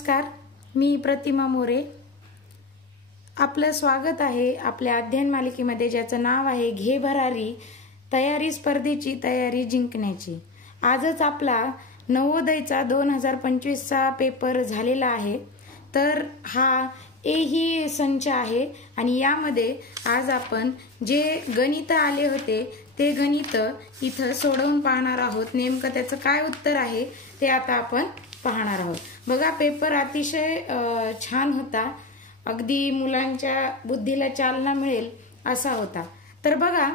नमस्कार, मी प्रतिमा मोरे. आपलं स्वागत आहे आपल्या अध्ययन मालिकेमध्ये, ज्याचं नाव आहे घे भरारी, तयारी स्पर्धेची तयारी जिंकण्याची. आजच आपला नवोदयचा 2025चा पेपर झालेला आहे. तर हा ही संच आहे आणि यामध्ये आज आपण जे गणित आले होते ते गणित इथं सोडवून पाहणार आहोत. नेमकं त्याचं काय उत्तर आहे ते आता आपण पाहणार आहोत. बघा, पेपर अतिशय छान होता, अगदी मुलांच्या बुद्धीला चालना मिळेल असा होता. तर बघा,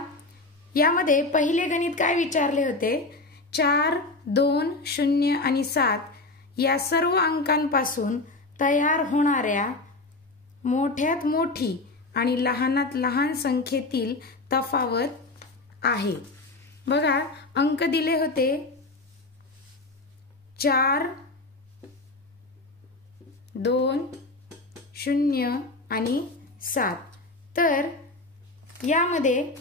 यामध्ये पहिले गणित काय विचारले होते, 4, 2, 0 आणि 7 या सर्व अंकांपासून तयार होणाऱ्या मोठ्यात मोठी आणि लहानात लहान संख्येतील तफावत आहे. बघा, अंक दिले होते 4, 2, 0 आणि 7. तर यामध्ये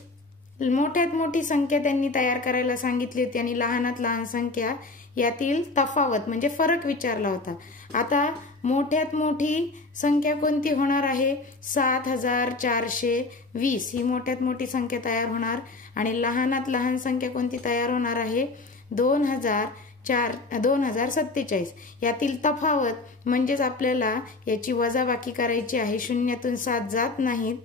मोठ्यात मोठी संख्या त्यांनी तयार करायला सांगितली होती आणि लहानात लहान संख्या यातील तफावत म्हणजे फरक विचारला होता. आता मोठ्यात मोठी संख्या कोणती होणार आहे, 7420 ही मोठ्यात मोठी संख्या तयार होणार आणि लहानात लहान संख्या कोणती तयार होणार आहे, 2047. यातील तफावत म्हणजेच आपल्याला याची वजाबाकी करायची आहे. शून्यातून 7 जात नाहीत,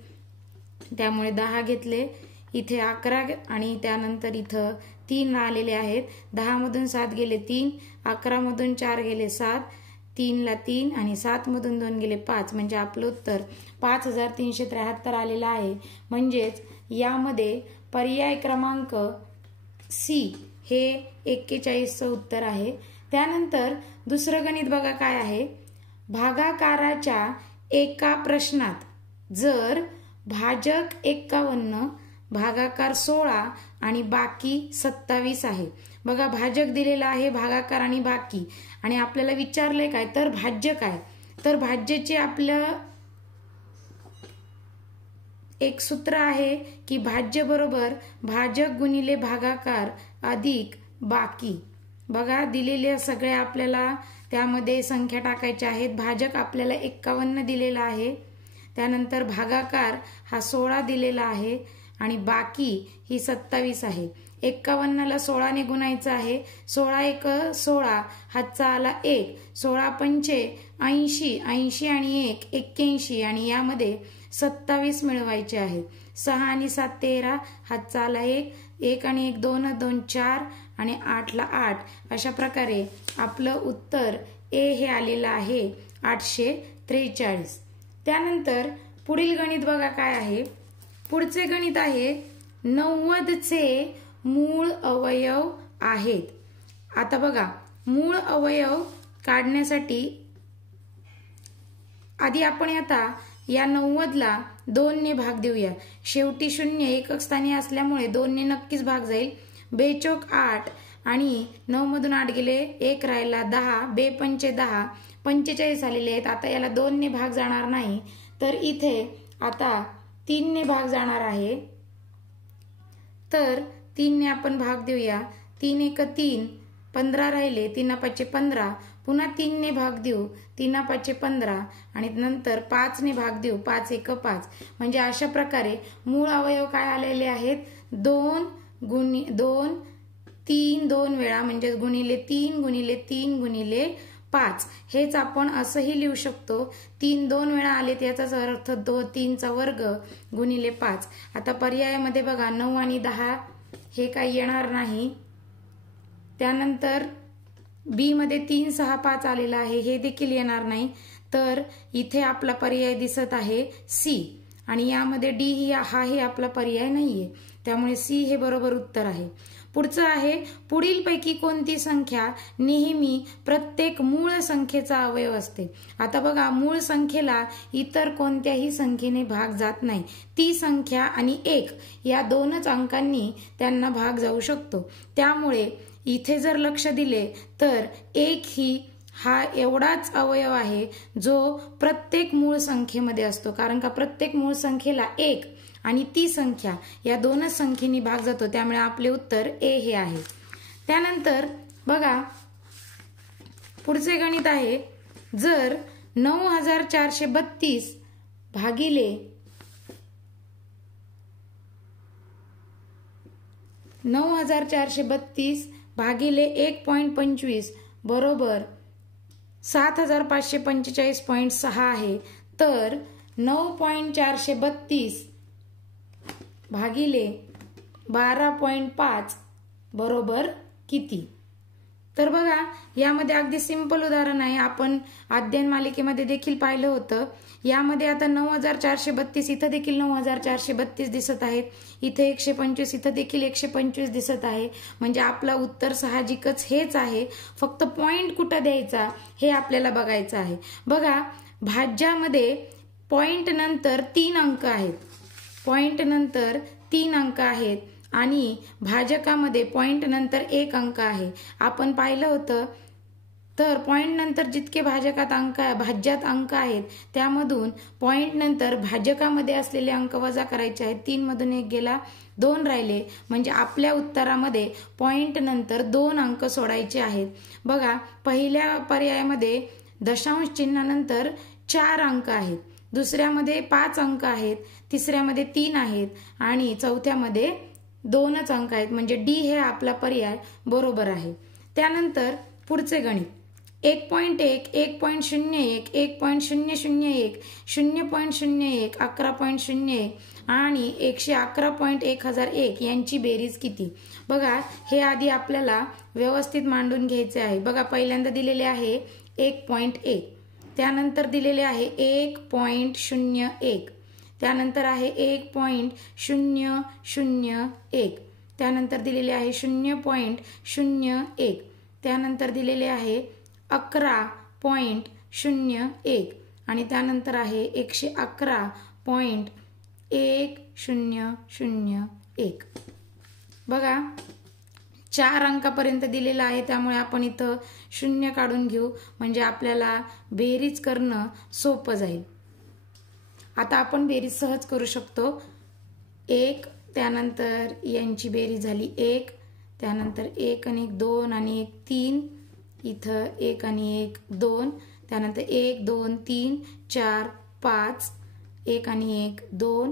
त्यामुळे 10 घेतले, इथे 11 आणि त्यानंतर इथं 3 आलेले आहेत. 10 मधून 7 गेले 3, 11 मधून 4 गेले 7, 3 ला 3 आणि 7 मधून 2 गेले 5. म्हणजे आपलं उत्तर 5373 आलेलं आहे. म्हणजेच यामध्ये पर्याय क्रमांक सी हे 41चं उत्तर आहे. त्यानंतर दुसरं गणित बघा काय आहे, भागाकाराच्या एका प्रश्नात जर भाजक 51, भागाकार 16 आणि बाकी 27 आहे. बघा, भाजक दिलेला आहे, भागाकार आणि बाकी, आणि आपल्याला विचारलंय काय, तर भाज्य काय. तर भाज्याचे आपलं एक सूत्र आहे की भाज्य बरोबर भाजक गुणिले भागाकार अधिक बाकी. बघा, दिलेल्या सगळ्या आपल्याला त्यामध्ये संख्या टाकायच्या आहेत. भाजक आपल्याला 51 दिलेला आहे, त्यानंतर भागाकार हा 16 दिलेला आहे आणि बाकी ही 27 आहे. 51ला 16 ने गुणायचं आहे. 16 1 16, हातचा आला 1, 16 पंचे 80, 80 आणि 1 81 आणि यामध्ये 27 मिळवायचे आहेत. 6 आणि 7 13, हातचा आला 1, 1 आणि 1 2, 2 4 आणि 8 ला 8. अशा प्रकारे आपलं उत्तर ए हे आलेलं आहे 843. त्यानंतर पुढील गणित बघा काय आहे, पुढचे गणित आहे 90चे मूळ अवयव आहेत. आता बघा, मूळ अवयव काढण्यासाठी आधी आपण आता या 90ला 2 ने भाग देऊया. शेवटी 0 एकक स्थानी असल्यामुळे 2 ने नक्कीच भाग जाईल. 2 चौक 8 आणि 9 मधून 8 गेले, 1 राहिला 10, 2 पंचे 10, 45 आलेले आहेत. आता याला 2 ने भाग जाणार नाही, तर इथे आता 3 ने भाग जाणार आहे. तर 3 ने आपण भाग देऊया. 3 1 3, 15 राहिले, 3 5 15, पुन्हा 3 ने भाग देऊ, 3 5 15 आणि नंतर 5 ने भाग देऊ, 5 1 5. म्हणजे अशा प्रकारे मूळ अवयव काय आलेले आहेत, 2 3 2 वेळा, म्हणजे गुणिले 3 गुणिले 3 गुणिले 5. हेच आपण असंही लिहू शकतो, 3 2 वेळा आले याचाच अर्थ 3चा वर्ग गुणिले 5. आता पर्यायामध्ये बघा 9 आणि 10 हे काही येणार नाही. त्यानंतर बी मध्ये 3 6 5 आलेला आहे, हे देखील येणार नाही. तर इथे आपला पर्याय दिसत आहे सी आणि यामध्ये डी ही हा आपला पर्याय नाहीये, त्यामुळे सी हे बरोबर उत्तर आहे. पुढचं आहे, पुढील पैकी कोणती संख्या नेहमी प्रत्येक मूळ संख्येचा अवयव असते. आता बघा, मूळ संख्येला इतर कोणत्याही संख्येने भाग जात नाही. ती संख्या आणि 1 या 2च अंकांनी त्यांना भाग जाऊ शकतो. त्यामुळे इथे जर लक्ष दिले तर 1 ही हा एवढाच अवयव आहे जो प्रत्येक मूळ संख्येमध्ये असतो, कारण का प्रत्येक मूळ संख्येला 1 आणि ती संख्या या 2च संख्येनी भाग जातो. त्यामुळे आपले उत्तर ए हे आहे. त्यानंतर बघा, पुढचे गणित आहे जर 9432 भागिले 9432 भागिले 1.25 बरोबर 7545.6 आहे। तर 9.432 भागिले 12.5 बरोबर किती? तर बघा, यामध्ये अगदी सिंपल उदाहरण आहे, आपण अध्ययन मालिकेमध्ये देखील पाहिलं होतं। यामध्ये आता 9432 इथं देखील 9432 दिसत आहेत, इथे 125, इथं देखील 125 दिसत आहे। म्हणजे आपलं उत्तर साहजिकच हेच आहे, फक्त पॉइंट कुठं द्यायचा हे आपल्याला बघायचं आहे। बघा, भाज्यामध्ये पॉइंट नंतर 3 अंक आहेत, पॉइंट नंतर 3 अंक आहेत आणि भाजकामध्ये पॉइंट नंतर 1 अंक आहे। आपण पाहिलं होतं, तर पॉइंट नंतर जितके भाजकात अंक भाज्यात अंक आहेत त्यामधून पॉइंट नंतर भाजकामध्ये असलेले अंक वजा करायचे आहेत। 3 मधून 1 गेला, 2 राहिले, म्हणजे आपल्या उत्तरामध्ये पॉइंट नंतर 2 अंक सोडायचे आहेत। बघा, पहिल्या पर्यायामध्ये दशांश चिन्हानंतर 4 अंक आहेत, दुसऱ्यामध्ये 5 अंक आहेत, तिसऱ्यामध्ये 3 आहेत आणि चौथ्यामध्ये 2च अंक आहेत। म्हणजे डी हे आपला पर्याय बरोबर आहे। त्यानंतर पुढचे गणित 1.1, 1.01, 1.001, 0.01, 11.01 आणि 111.1001 यांची बेरीज किती? बघा, हे आधी आपल्याला व्यवस्थित मांडून घ्यायचे आहे। बघा, पहिल्यांदा दिलेले आहे 1.1, त्यानंतर दिलेले आहे 1.01, त्यानंतर आहे 1.001, त्यानंतर दिलेले आहे 0.01, त्यानंतर दिलेले आहे 11.01 आणि त्यानंतर आहे 111.1001। बघा, 4 अंकापर्यंत दिलेला आहे, त्यामुळे आपण इथं 0 काढून घेऊ, म्हणजे आपल्याला बेरीज करणं सोपं जाईल। आता आपण बेरीज सहज करू शकतो। 1, त्यानंतर यांची बेरीज झाली 1, त्यानंतर 1 आणि 1 2 आणि 1 3, इथं 1 आणि 1 2, त्यानंतर 1 2 3 4 5, 1 आणि 1 2,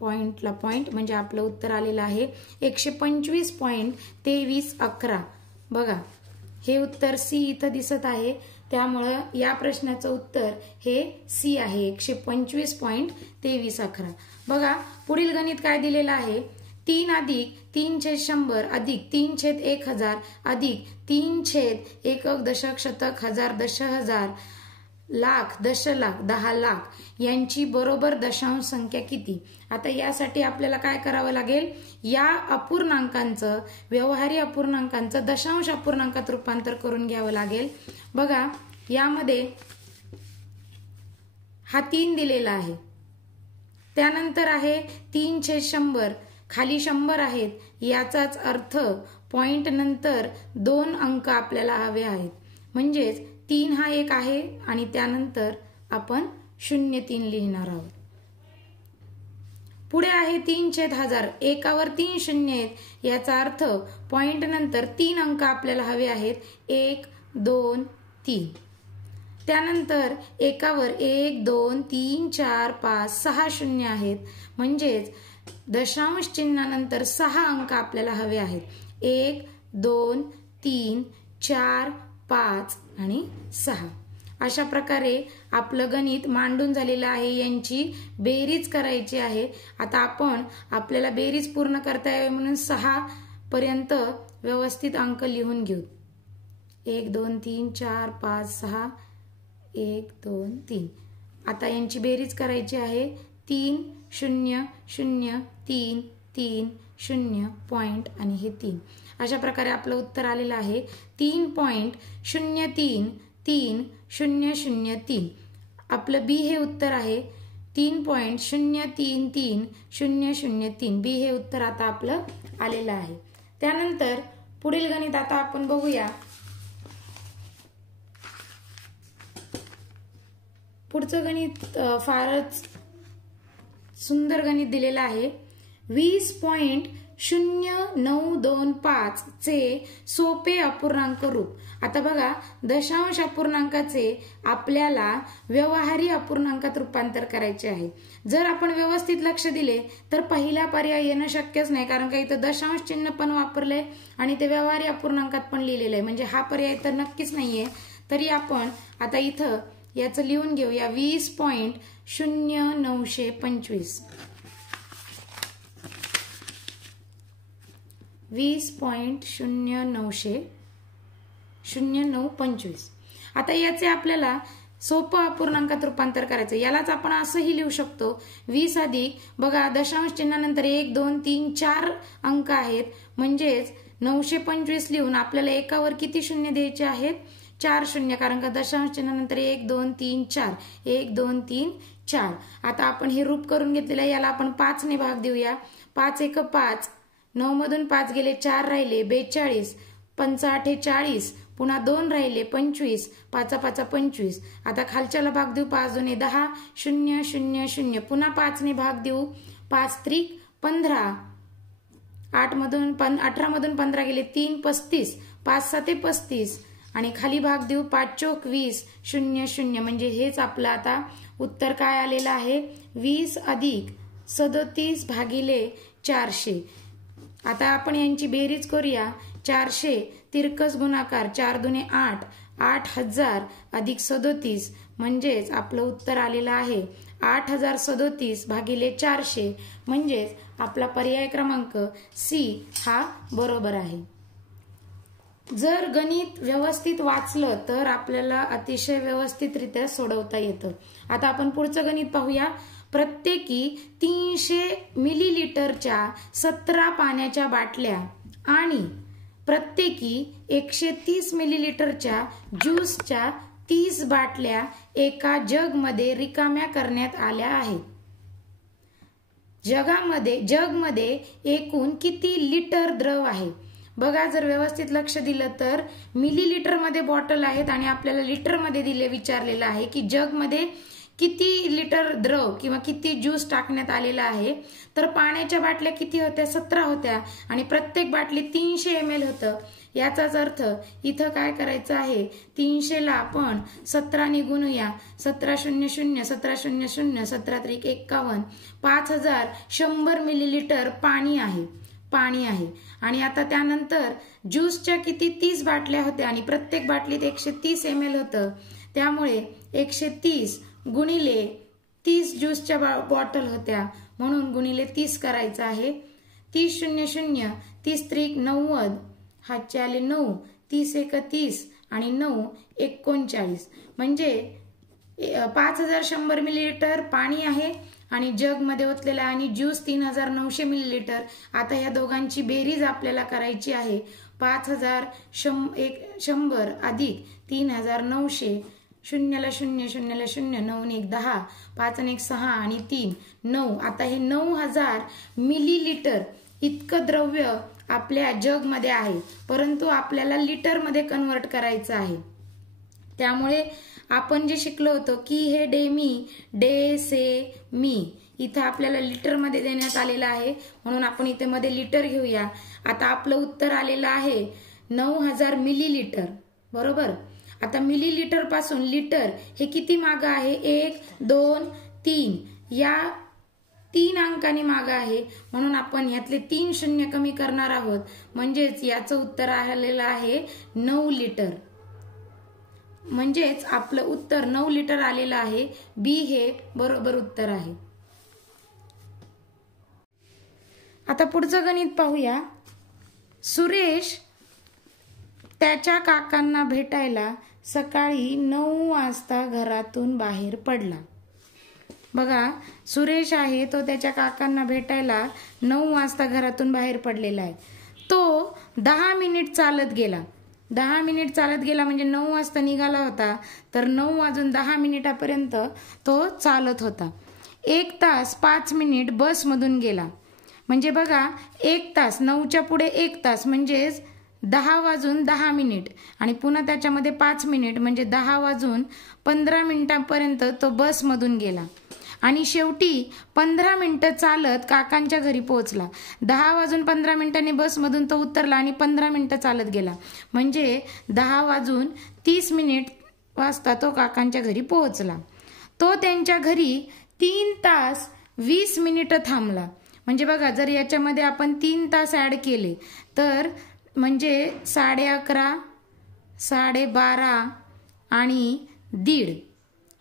पॉइंटला पॉइंट, म्हणजे आपलं उत्तर आलेलं आहे 125.2311। बघा, हे उत्तर सी इथं दिसत आहे, त्यामुळे या प्रश्नाचं उत्तर हे सी आहे, 125.2311। बघा, पुढील गणित काय दिलेलं आहे? 3 अधिक 3/100 अधिक 3/1000 अधिक 3/1 एकक दशक शतक हजार दशहजार लाख दशलाख 10 लाख यांची बरोबर दशांश संख्या किती? आता यासाठी आपल्याला काय करावं लागेल? या अपूर्णांकांचं, व्यवहारी अपूर्णांकांचं दशांश अपूर्णांकात रूपांतर करून घ्यावं लागेल। बघा, यामध्ये हा 3 दिलेला आहे, त्यानंतर आहे 3/100, खाली 100 आहेत, याचाच अर्थ पॉइंट नंतर 2 अंक आपल्याला हवे आहेत, म्हणजेच 3 हा एक आहे आणि त्यानंतर आपण 0.3 लिहिणार आहोत। पुढे आहे 3/1000, एकावर 3 शून्य आहेत, याचा अर्थ पॉइंट नंतर 3 अंक आपल्याला हवे आहेत, 1 2 3, त्यानंतर एकावर 1 2 3 4 5 6 शून्य आहेत, म्हणजेच दशांश चिन्हानंतर 6 अंक आपल्याला हवे आहेत, 1 2 3 4 5 आणि 6। अशा प्रकारे आपलं गणित मांडून झालेलं आहे, यांची बेरीज करायची आहे। आता आपण आपल्याला बेरीज पूर्ण करता यावी म्हणून 6 पर्यंत व्यवस्थित अंक लिहून घेऊ। 1 2 3 4 5 6, 1 2 3। आता यांची बेरीज करायची आहे, 3 0 0 3 3 0 पॉइंट आणि हे 3। अशा प्रकारे आपलं उत्तर आलेलं आहे 3.033.003। आपलं बी हे उत्तर आहे 3.033.003। बी हे उत्तर आता आपलं आलेलं आहे। त्यानंतर पुढील गणित आता आपण बघूया। पुढचं गणित फारच सुंदर गणित दिलेलं आहे। 0925 चे सोपे अपूर्णांक रूप. आता बघा, दशांश अपूर्णांकाचे आपल्याला व्यवहारी अपूर्णांकात रूपांतर करायचे आहे. जर आपण व्यवस्थित लक्ष दिले तर पहिला पर्याय येणं शक्यच नाही, कारण का इथं दशांश चिन्ह पण वापरलंय आणि ते व्यवहारी अपूर्णांकात पण लिहिलेलं आहे, म्हणजे हा पर्याय तर नक्कीच नाहीये. तरी आपण आता इथं याचं लिहून घेऊया 20.0925. 20.0925. आता याचे आपल्याला सोपं अपूर्णांकात रूपांतर करायचं. यालाच आपण असंही लिहू शकतो 20 अधिक, बघा दशांश चिन्हानंतर 1 2 3 4 अंक आहेत, म्हणजेच 925 लिहून आपल्याला एकावर किती शून्य द्यायचे आहेत? 4 शून्य, कारण का दशांश चिन्हानंतर 1 2 3 4, 1 2 3 4. आता आपण हे रूप करून घेतलेलं आहे, याला आपण 5 ने भाग देऊया. 5 1 5, 9 मधून 5 गेले, 4 राहिले 42, 5 8 40, पुन्हा 2 राहिले 25, 5 5 25. आता खालच्याला भाग देऊ, 5 2 10, 0 0 0, पुन्हा 5 ने भाग देऊ, 5 3 15, 18 मधून 15 गेले 3 35, 5 7 35, आणि खाली भाग देऊ 5 चौक 20, 0 0, म्हणजे हेच आपलं आता उत्तर काय आलेलं आहे? 20 अधिक 37 भागिले 400. आता आपण यांची बेरीज करूया. 400 तिरकस गुणाकार 4 दुने 8, 8000 अधिक 37, म्हणजेच आपलं उत्तर आलेलं आहे 8037 भागिले 400, म्हणजेच आपला पर्याय क्रमांक सी हा बरोबर आहे. जर गणित व्यवस्थित वाचलं तर आपल्याला अतिशय व्यवस्थितरित्या सोडवता येतं. आता आपण पुढचं गणित पाहूया. प्रत्येकी 300 मिलीलिटरच्या 17 पाण्याच्या बाटल्या आणि प्रत्येकी 130 मिलीलिटरच्या ज्यूसच्या 30 बाटल्या एका जगमध्ये रिकाम्या करण्यात आल्या आहेत. जगमध्ये एकूण किती लिटर द्रव आहे? बघा, जर व्यवस्थित लक्ष दिलं तर मिलीलिटर मध्ये बॉटल आहेत आणि आपल्याला लिटर मध्ये विचारलेलं आहे की जगमध्ये किती लिटर द्रव किंवा किती ज्यूस टाकण्यात आलेला आहे. तर पाण्याच्या बाटल्या किती होत्या? 17 होत्या आणि प्रत्येक बाटली 300 ml होतं. याचाच अर्थ इथं काय करायचं आहे, 300 ला आपण 17 ने गुणूया. 17 0 0, 17 0 0, 17 3 51, 5100 मिलीलिटर पाणी आहे. आणि आता त्यानंतर ज्यूसच्या किती 30 बाटल्या होत्या आणि प्रत्येक बाटलीत 130 ml होतं. त्यामुळे 130 गुणिले 30 ज्यूसच्या बॉटल होत्या, म्हणून गुणिले 30 करायचं आहे. 30 0 0, 30 3 90, हातचे आले 9, 30 1 30 आणि 9 39, म्हणजे 5100 मिलीलिटर पाणी आहे आणि जग मध्ये ओतलेला आणि ज्यूस 3900 मिलीलिटर. आता या दोघांची बेरीज आपल्याला करायची आहे. 5100 अधिक 3900, 0 ला 0 0 ला 0, 9 1 10, 5 1 6 आणि 3 9. आता हे 9000 मिलीलिटर इतकं द्रव्य आपल्या जग मध्ये आहे, परंतु आपल्याला लिटर मध्ये कन्वर्ट करायचं आहे. त्यामुळे आपण जे शिकलो होतो की हे डेसिमी इथं आपल्याला लिटर मध्ये देण्यात आलेलं आहे, म्हणून आपण इथे मध्ये लिटर घेऊया. आता आपलं उत्तर आलेलं आहे 9000 मिलीलिटर, बरोबर. आता मिलीलिटर पासून लिटर हे किती मागं आहे? 1 2 3 या 3 अंकांनी मागं आहे, म्हणून आपण यातले 3 शून्य कमी करणार आहोत, म्हणजेच याचं उत्तर आलेलं आहे 9 लिटर. म्हणजेच आपलं उत्तर 9 लिटर आलेलं आहे. बी हे बरोबर उत्तर आहे. आता पुढचं गणित पाहूया. सुरेश त्याच्या काकांना भेटायला सकाळी 9 वाजता घरातून बाहेर पडला. बघा, सुरेश आहे तो त्याच्या काकांना भेटायला 9 वाजता घरातून बाहेर पडलेला आहे. तो 10 मिनिट चालत गेला. 10 मिनिट चालत गेला म्हणजे 9 वाजता निघाला होता, तर 9 वाजून 10 मिनिटापर्यंत तो चालत होता. 1 तास 5 मिनिट बस मधून गेला. म्हणजे बघा, 1 तास 9च्या पुढे 1 तास म्हणजेच 10 वाजून 10 मिनिट आणि पुन्हा त्याच्यामध्ये 5 मिनिट म्हणजे 10 वाजून 15 मिनिटांपर्यंत तो बस मधून गेला. आणि शेवटी 15 मिनिटं चालत काकांच्या घरी पोहोचला. 10:15 बसमधून तो उतरला आणि 15 मिनिटं चालत गेला. म्हणजे 10:30 वाजता तो काकांच्या घरी पोहोचला. तो त्यांच्या घरी 3 तास 20 मिनिटं थांबला. म्हणजे बघा, जर याच्यामध्ये आपण 3 तास ऍड केले तर म्हणजे 11:30, 12:30 आणि 1:30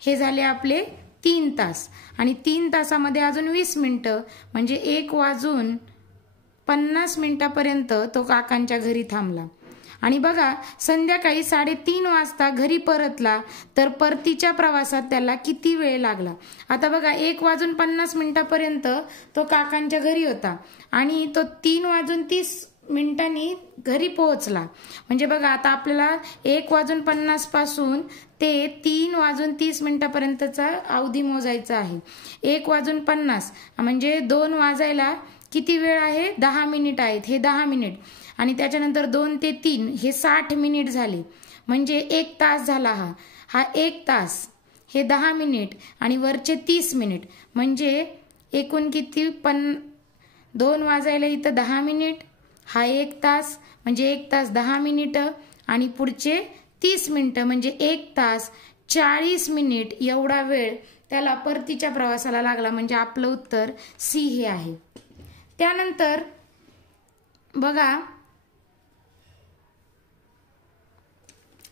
हे झाले आपले 3 तास. आणि 3 तासामध्ये अजून 20 मिनिटं म्हणजे 1:50 तो काकांच्या घरी थांबला. आणि बघा, संध्याकाळी 3:30 वाजता घरी परतला तर परतीच्या प्रवासात त्याला किती वेळ लागला. आता बघा, 1:50 तो काकांच्या घरी होता आणि तो 3:30 घरी पोहोचला. म्हणजे बघा, आता आपल्याला 1:50 पासून ते 3:30 अवधी मोजायचा आहे. 1:50 म्हणजे 2 वाजायला किती वेळ आहे? 10 मिनिट आहेत. हे 10 मिनिट आणि त्याच्यानंतर 2 ते 3 हे 60 मिनिट झाले. म्हणजे 1 तास झाला. हा 1 तास, हे 10 मिनिट आणि वरचे 30 मिनिट म्हणजे एकूण किती? 2 वाजायला इथं 10 मिनिट, हा 1 तास म्हणजे 1 तास 10 मिनिटं आणि पुढचे 30 मिनिटं म्हणजे 1 तास 40 मिनिट एवढा वेळ त्याला परतीच्या प्रवासाला लागला. म्हणजे आपलं उत्तर सी हे आहे. त्यानंतर बघा,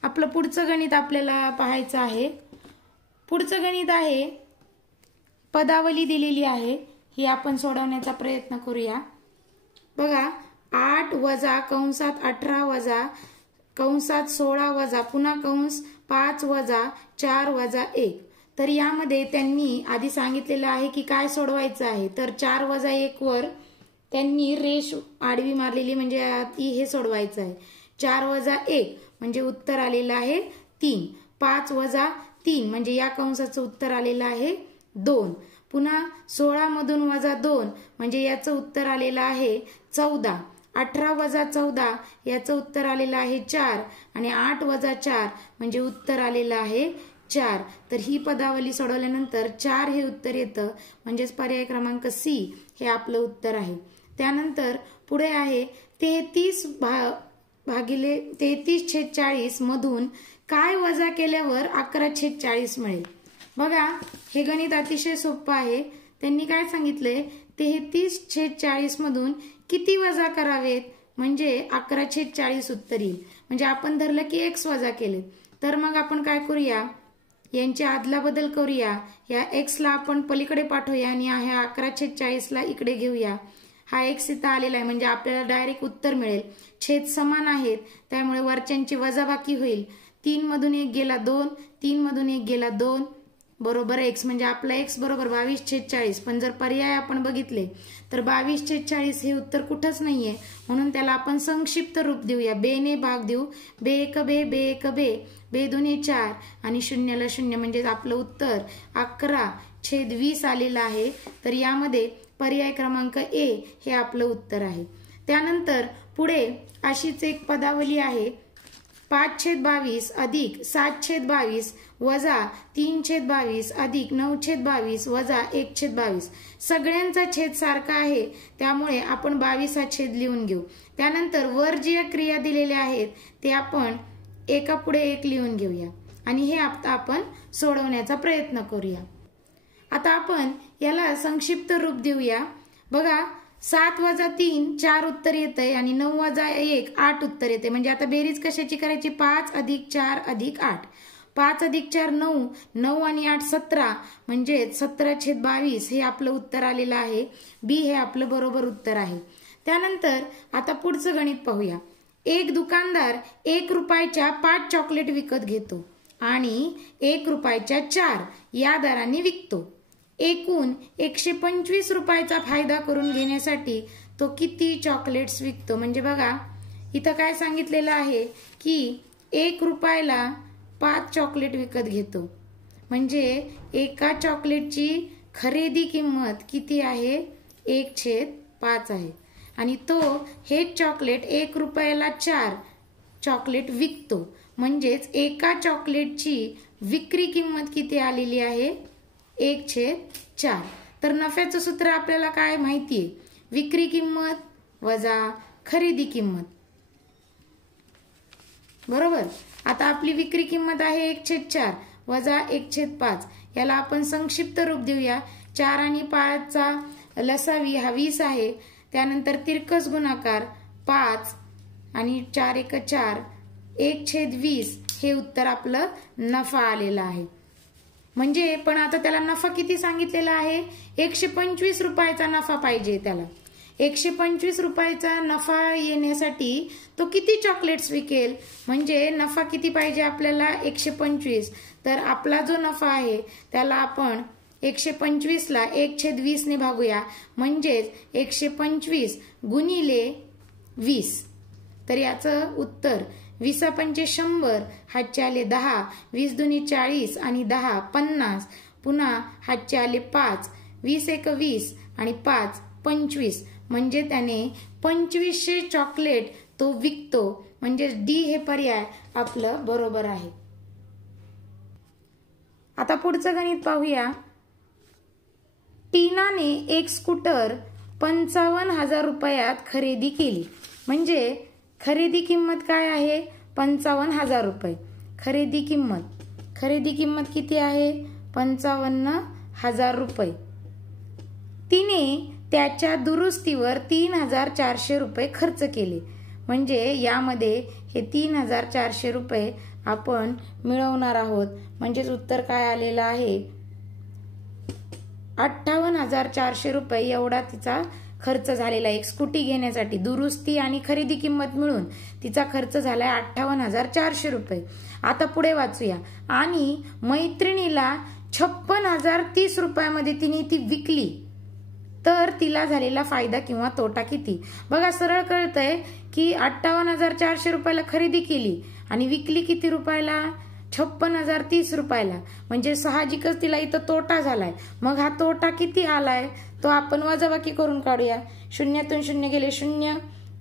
आपलं पुढचं गणित आपल्याला पाहायचं आहे. पुढचं गणित आहे, पदावली दिलेली आहे, ही आपण सोडवण्याचा प्रयत्न करूया. बघा, 8 वजा कंसात 18 वजा कंसात 16 वजा पुन्हा कंस 5 वजा 4 वजा 1. तर यामध्ये त्यांनी आधी सांगितलेलं आहे की काय सोडवायचं आहे. तर 4 वजा 1 वर त्यांनी रेष आडवी मारलेली म्हणजे हे सोडवायचं आहे. 4 वजा 1 म्हणजे उत्तर आलेलं आहे 3. 5 वजा 3 म्हणजे या कंसाचं उत्तर आलेलं आहे 2. पुन्हा 16 मधून वजा 2 म्हणजे याचं उत्तर आलेलं आहे 14. 18 वजा 14 याचं उत्तर आलेलं आहे 4 आणि 8 वजा 4 म्हणजे उत्तर आलेलं आहे 4. तर ही पदावली सोडवल्यानंतर 4 हे उत्तर येतं. म्हणजेच पर्याय क्रमांक सी हे आपलं उत्तर आहे. त्यानंतर पुढे आहे 33/40 मधून काय वजा केल्यावर 11/40 मिळेल. बघा, हे गणित अतिशय सोपं आहे. त्यांनी काय सांगितलंय, 33/40 मधून किती वजा करावेत म्हणजे 11/40 उत्तर येईल. म्हणजे आपण धरलं की x वजा केले तर मग आपण काय करूया, यांची आदला बदल करूया. या x ला आपण पलीकडे पाठवूया आणि ह्या 11/40 ला इकडे घेऊया. हा x इथं आलेला आहे म्हणजे आपल्याला डायरेक्ट उत्तर मिळेल. छेद समान आहेत त्यामुळे वरच्यांची वजाबाकी होईल. 3 मधून 1 गेला 2, 3 मधून 1 गेला 2 बरोबर x. म्हणजे आपला x बरोबर 22/40. पण जर पर्याय आपण बघितले तर 22/40 हे उत्तर कुठंच नाहीये. म्हणून त्याला आपण संक्षिप्त रूप देऊया. बे ने भाग देऊ. बे एक बे, बे एक बे, बे दोन्ही 4 आणि शून्याला 0 म्हणजे आपलं उत्तर 11/20 आलेलं आहे. तर यामध्ये पर्याय क्रमांक ए हे आपलं उत्तर आहे. त्यानंतर पुढे अशीच एक पदावली आहे. 5/22 अधिक 7/22 वजा 3/22 अधिक 9/22 वजा 1/22. सगळ्यांचा छेद सारखा आहे त्यामुळे आपण 22 हा छेद लिहून घेऊ. त्यानंतर वर जी क्रिया दिलेल्या आहेत ते आपण एका पुढे एक लिहून घेऊया आणि हे आता आपण सोडवण्याचा प्रयत्न करूया. आता आपण याला संक्षिप्त रूप देऊया. बघा, 7 वजा 3 4 उत्तर येतंय आणि 9 वजा 1 8 उत्तर येते. म्हणजे आता बेरीज कशाची करायची, 5 अधिक 4 अधिक 8. 5 अधिक 4 9, 9 आणि 8 17 म्हणजे 17/22 हे आपलं उत्तर आलेलं आहे. बी हे आपलं बरोबर उत्तर आहे. त्यानंतर आता पुढचं गणित पाहूया. एक दुकानदार 1 रुपयाच्या 5 चॉकलेट विकत घेतो आणि 1 रुपयाच्या 4 या दराने विकतो. एकूण 125 रुपयाचा फायदा करून घेण्यासाठी तो किती चॉकलेट्स विकतो. म्हणजे बघा, इथं काय सांगितलेलं आहे की 1 रुपयाला 5 चॉकलेट विकत घेतो. म्हणजे एका चॉकलेटची खरेदी किंमत किती आहे, 1/5 आहे आणि तो हे चॉकलेट 1 रुपयाला 4 चॉकलेट विकतो. म्हणजेच एका चॉकलेटची विक्री किंमत किती आलेली आहे, 1/4. तर नफ्याचं सूत्र आपल्याला काय माहितीये, विक्री किंमत वजा खरेदी किंमत. बरोबर. आता आपली विक्री किंमत आहे 1/4 वजा 1/5. याला आपण संक्षिप्त रूप देऊया. 4 आणि 5चा लसा हा 20 आहे. त्यानंतर तिरकस गुणाकार 5 आणि 4 × 4 1/20. हे उत्तर आपलं नफा आलेलं आहे. म्हणजे पण आता त्याला नफा किती सांगितलेला आहे, 125 रुपयाचा नफा पाहिजे. त्याला 125 रुपयाचा नफा येण्यासाठी तो किती चॉकलेट्स विकेल, म्हणजे नफा किती पाहिजे आपल्याला 125. तर आपला जो नफा आहे त्याला आपण 125 ला 1/20 ने भागूया, म्हणजेच 125 गुणिले 20. तर याचं उत्तर 20×5 100, हातचे आले 10, 20 दुनी 40 आणि 10 50, पुन्हा हातचे आले 5, 20 × 1 20 आणि 5 25. म्हणजे त्याने 2500 चॉकलेट तो विकतो. म्हणजे डी हे पर्याय आपलं बरोबर आहे. आता पुढचं गणित पाहूया. टीनाने एक स्कूटर 55,000 रुपयात खरेदी केली. म्हणजे खरेदी किंमत काय आहे, 55,000 रुपये. खरेदी किंमत किती आहे, 55,000 रुपये. तिने त्याच्या दुरुस्तीवर 3,400 रुपये खर्च केले. म्हणजे यामध्ये हे 3,400 रुपये आपण मिळवणार आहोत. म्हणजेच उत्तर काय आलेलं आहे, 58,400 रुपये एवढा तिचा खर्च झालेला. एक स्कूटी घेण्यासाठी दुरुस्ती आणि खरेदी किंमत मिळून तिचा खर्च झालाय 58,400 रुपये. आता पुढे वाचूया. आणि मैत्रिणीला 56,030 रुपयामध्ये तिने ती विकली, तर तिला झालेला फायदा किंवा तोटा किती. बघा सरळ कळतंय की 58,400 रुपयाला खरेदी केली आणि विकली किती रुपयाला, 56,030 रुपयाला. म्हणजे साहजिकच तिला इथं तोटा झालाय. मग हा तोटा किती आलाय तो आपण वजाबाकी करून काढूया. 0 0 गेले 0,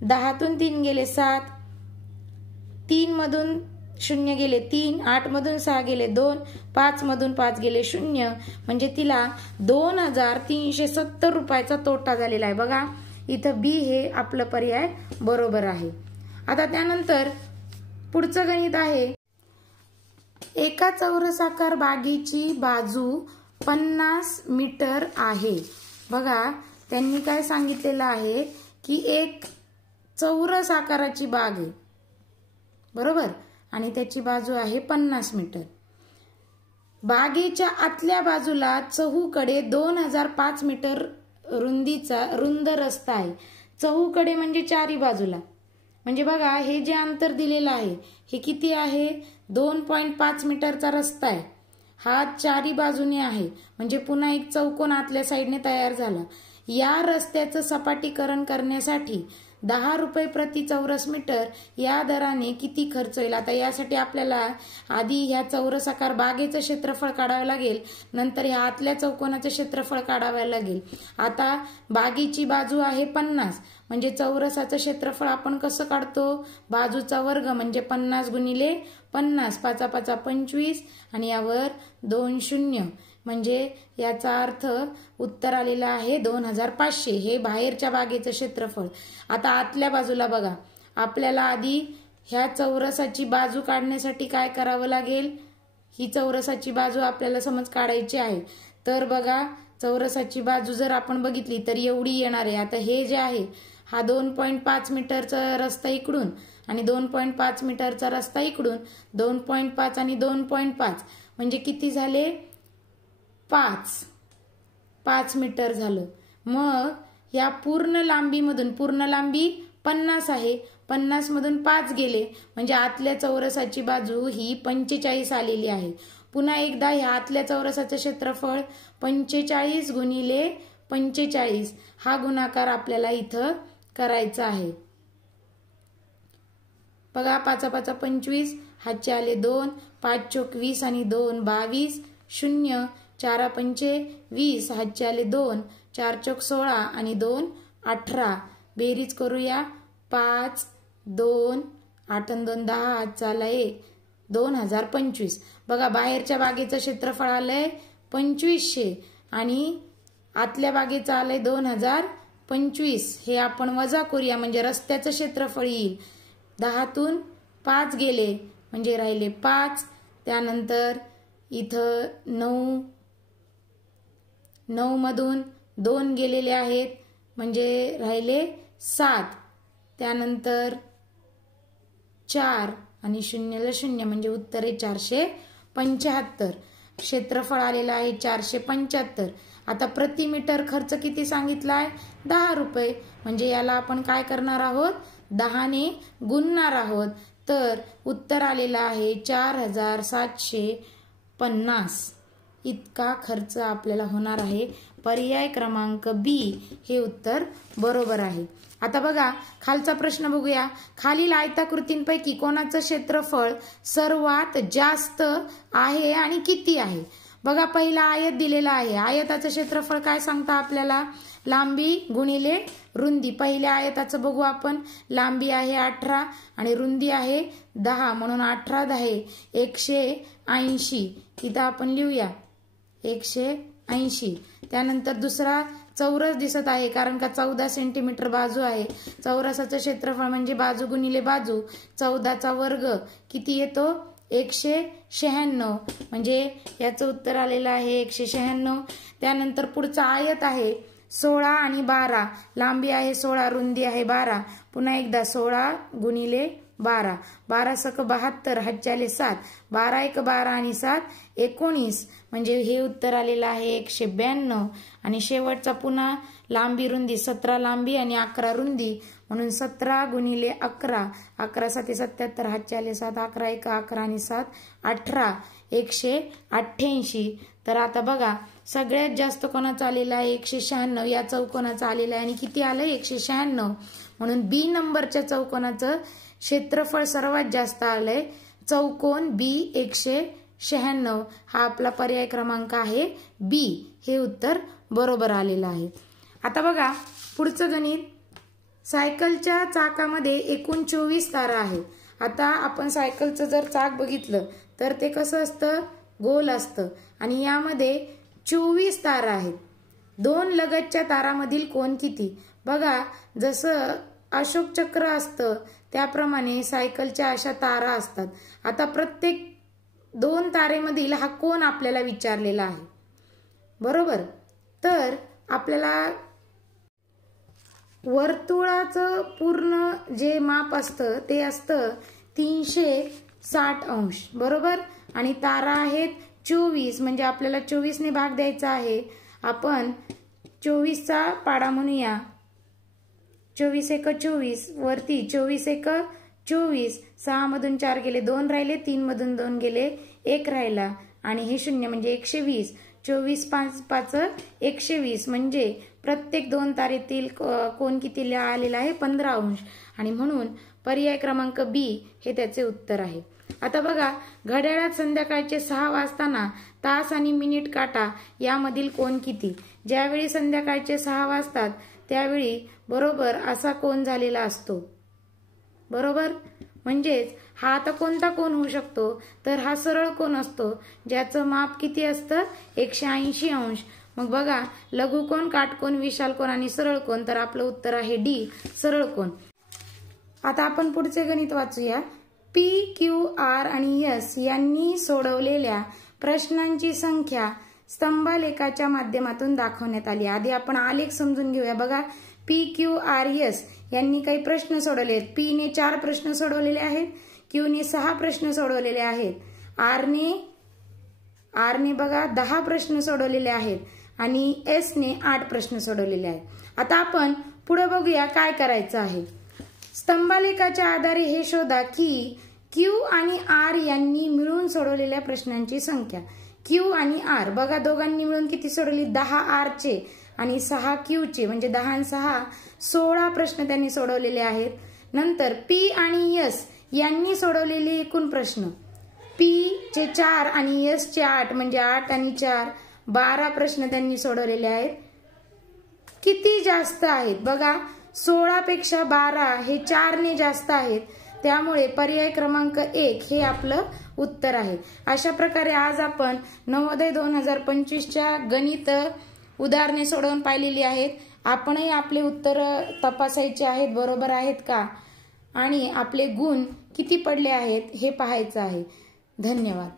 10 3 गेले 7, 3 मधून 0 गेले 3, 8 मधून 6 गेले 2, 5 मधून 5 गेले 0. म्हणजे तिला 2,370 रुपयाचा तोटा झालेला आहे. बघा इथं बी हे आपलं पर्याय बरोबर आहे. आता त्यानंतर पुढचं गणित आहे. एका चौरसाकार बागेची बाजू 50 मीटर आहे. बघा त्यांनी काय सांगितलेलं आहे की एक चौरस आकाराची बाग आहे, बरोबर, आणि त्याची बाजू आहे 50 मीटर. बागेच्या आतल्या बाजूला चहूकडे 2005 मीटर रुंदीचा रुंद रस्ता आहे. चहूकडे म्हणजे चारी बाजूला. म्हणजे बघा हे जे अंतर दिलेलं आहे हे किती आहे, 2.5 मीटरचा रस्ता आहे. हा चारी बाजूने आहे. म्हणजे पुन्हा एक चौकोन आतल्या साईडने तयार झाला. या रस्त्याचं सपाटीकरण करण्यासाठी 10 रुपये प्रति चौरस मीटर या दराने किती खर्च होईल. आता यासाठी आपल्याला आधी ह्या चौरसाकार बागेचं क्षेत्रफळ काढावं लागेल, नंतर ह्या आतल्या चौकोनाचं क्षेत्रफळ काढावं लागेल. आता बागेची बाजू आहे 50, म्हणजे चौरसाचं क्षेत्रफळ आपण कसं काढतो, बाजूचा वर्ग म्हणजे 50 गुणिले 50, 5 5 25 आणि यावर 2 0. म्हणजे याचा अर्थ उत्तर आलेला आहे 2,500. हे बाहेरच्या बागेचं क्षेत्रफळ. आता आतल्या बाजूला बघा, आपल्याला आधी ह्या चौरसाची बाजू काढण्यासाठी काय करावं लागेल, ही चौरसाची बाजू आपल्याला समज काढायची आहे. तर बघा चौरसाची बाजू जर आपण बघितली तर एवढी येणार आहे. आता हे जे आहे हा 2.5 मीटरचा रस्ता इकडून आणि 2.5 मीटरचा रस्ता इकडून, 2.5 आणि 2.5 म्हणजे किती झाले, 5 मीटर झालं. मग या पूर्ण लांबीमधून, पूर्ण लांबी 50 आहे, 50 मधून 5 गेले म्हणजे आतल्या चौरसाची बाजू ही 45 आलेली आहे. पुन्हा एकदा ह्या आतल्या चौरसाचं क्षेत्रफळ 45 गुणिले 45 हा गुणाकार आपल्याला इथं करायचा आहे. बघा 5 5 25, हातचे आले 2, 5 चोक 20 आणि 2 22, 0 4 पंचे 20, हातचे आले 2, 4 चोक 16 आणि 2 18. बेरीज करूया, 5 2 8 2 10, हातचा आला 1, 2025. बघा बाहेरच्या बागेचं क्षेत्रफळ आलंय 2500 आणि आतल्या बागेचं आलंय 2025. हे आपण वजा करूया म्हणजे रस्त्याचं क्षेत्रफळ येईल. 10तून 5 गेले म्हणजे राहिले 5. त्यानंतर इथं 9 मधून 2 गेलेले आहेत म्हणजे राहिले 7. त्यानंतर 4 आणि 0ला 0 म्हणजे उत्तर आहे 475. क्षेत्रफळ आलेलं आहे 475. आता प्रति मीटर खर्च किती सांगितलाय? 10 रुपये. म्हणजे याला आपण काय करणार आहोत? 10ने गुणणार आहोत. तर उत्तर आलेलं आहे 4750. इतका खर्च आपल्याला होणार आहे. पर्याय क्रमांक बी हे उत्तर बरोबर आहे. आता बघा खालचा प्रश्न बघूया. खालील आयताकृतींपैकी कोणाचं क्षेत्रफळ सर्वात जास्त आहे आणि किती आहे? बघा पहिला आयत दिलेला आहे. आयताचं क्षेत्रफळ काय सांगता आपल्याला? लांबी गुणिले रुंदी. पहिल्या आयताचं बघू आपण. लांबी आहे 18 आणि रुंदी आहे 10 म्हणून 18 10 180. इथं आपण लिहूया 180. त्यानंतर दुसरा चौरस दिसत आहे कारण का 14 सेंटीमीटर बाजू आहे. चौरसाचं क्षेत्रफळ म्हणजे बाजू गुणिले बाजू. 14चा वर्ग किती येतो? 196 म्हणजे याचं उत्तर आलेलं आहे 196. त्यानंतर पुढचा आयत आहे 16 आणि 12. लांबी आहे 16 रुंदी आहे 12. पुन्हा एकदा 16 गुणिले 12. 12 सक 72 हातच्याले 7. 12 1 12 आणि 7 19 म्हणजे हे उत्तर आलेलं आहे 192. आणि शेवटचा पुन्हा लांबी रुंदी 17 लांबी आणि 11 रुंदी म्हणून 17 गुणिले 11. 11 7 77 हातच्याले 7. 11 1 11 आणि 7 18 188. तर आता बघा सगळ्यात जास्त कोणाचा आलेला आहे? 196. या चौकोनाचा आलेला आहे आणि किती आलंय? 196. म्हणून बी नंबरच्या चौकोनाचं क्षेत्रफळ सर्वात जास्त आलंय. चौकोन बी 196 हा आपला पर्याय क्रमांक आहे बी. हे उत्तर बरोबर आलेलं आहे. आता बघा पुढचं गणित. सायकलच्या चाकामध्ये एकूण 24 तारा आहेत. आता आपण सायकलचं जर चाक बघितलं तर ते कसं असतं? गोल असतं आणि यामध्ये 24 तारा आहेत. 2 लगतच्या तारामधील कोन किती? बघा जसं अशोक चक्र असतं त्याप्रमाणे सायकलच्या अशा तारा असतात. आता प्रत्येक 2 तारेमधील हा कोन आपल्याला विचारलेला आहे. बरोबर. तर आपल्याला वर्तुळाचं पूर्ण जे माप असतं ते असतं 360 अंश. बरोबर. आणि तारा आहेत 24 म्हणजे आपल्याला 24 ने भाग द्यायचा आहे. आपण 24चा पाडा म्हणूया. 24 1 24 वरती 24 1 24. 6 मधून 4 गेले 2 राहिले. 3 मधून 2 गेले 1 राहिला आणि हे 0 म्हणजे 120. 24 5 5 120 म्हणजे प्रत्येक 2 तारेतील कोन किती आलेला आहे? 15 अंश. आणि म्हणून पर्याय क्रमांक बी हे त्याचे उत्तर आहे. आता बघा घड्याळात संध्याकाळचे 6 वाजताना तास आणि मिनिट काटा यामधील कोन किती? ज्यावेळी संध्याकाळचे 6 वाजतात त्यावेळी बरोबर असा कोन झालेला असतो. बरोबर. म्हणजेच हा आता कोणता कोन होऊ शकतो? तर हा सरळ कोन असतो ज्याचं माप किती असतं? 180 अंश. मग बघा लघुकोन, काटकोन, विशाल कोन आणि सरळ कोन. तर आपलं उत्तर आहे डी सरळ कोन. आता आपण पुढचे गणित वाचूया. पी क्यू आर आणि एस यांनी सोडवलेल्या प्रश्नांची संख्या स्तंभालेखाच्या माध्यमातून दाखवण्यात आली. आधी आपण आलेख समजून घेऊया. बघा पी क्यू आर एस यांनी काही प्रश्न सोडवले आहेत. पी ने 4 प्रश्न सोडवलेले आहेत. क्यू ने 6 प्रश्न सोडवलेले आहेत. आर ने बघा 10 प्रश्न सोडवलेले आहेत आणि एस ने 8 प्रश्न सोडवलेले आहेत. आता आपण पुढे बघूया काय करायचं आहे. स्तंभालेखाच्या आधारे हे शोधा की क्यू आणि आर यांनी मिळून सोडवलेल्या प्रश्नांची संख्या. क्यू आणि आर बघा दोघांनी मिळून किती सोडवली? 10 आर चे आणि 6 क्यू चे म्हणजे 10 आणि 6 16 प्रश्न त्यांनी सोडवलेले आहेत. नंतर पी आणि एस यांनी सोडवलेले एकूण प्रश्न. पी चे 4 आणि एस चे 8 म्हणजे 8 आणि 4 12 प्रश्न त्यांनी सोडवलेले आहेत. किती जास्त आहेत? बघा 16 पेक्षा 12 हे 4 ने जास्त आहेत. त्यामुळे पर्याय क्रमांक 1 हे आपलं उत्तर आहे। अशा प्रकारे आज आपण नवोदय 2025च्या गणित उदाहरणे सोडवून पाहिलेली आहेत। आपणही आपले उत्तर तपासायचे आहेत, बरोबर आहेत का, आणि आपले गुण किती पडले आहेत हे पाहायचं आहे। धन्यवाद।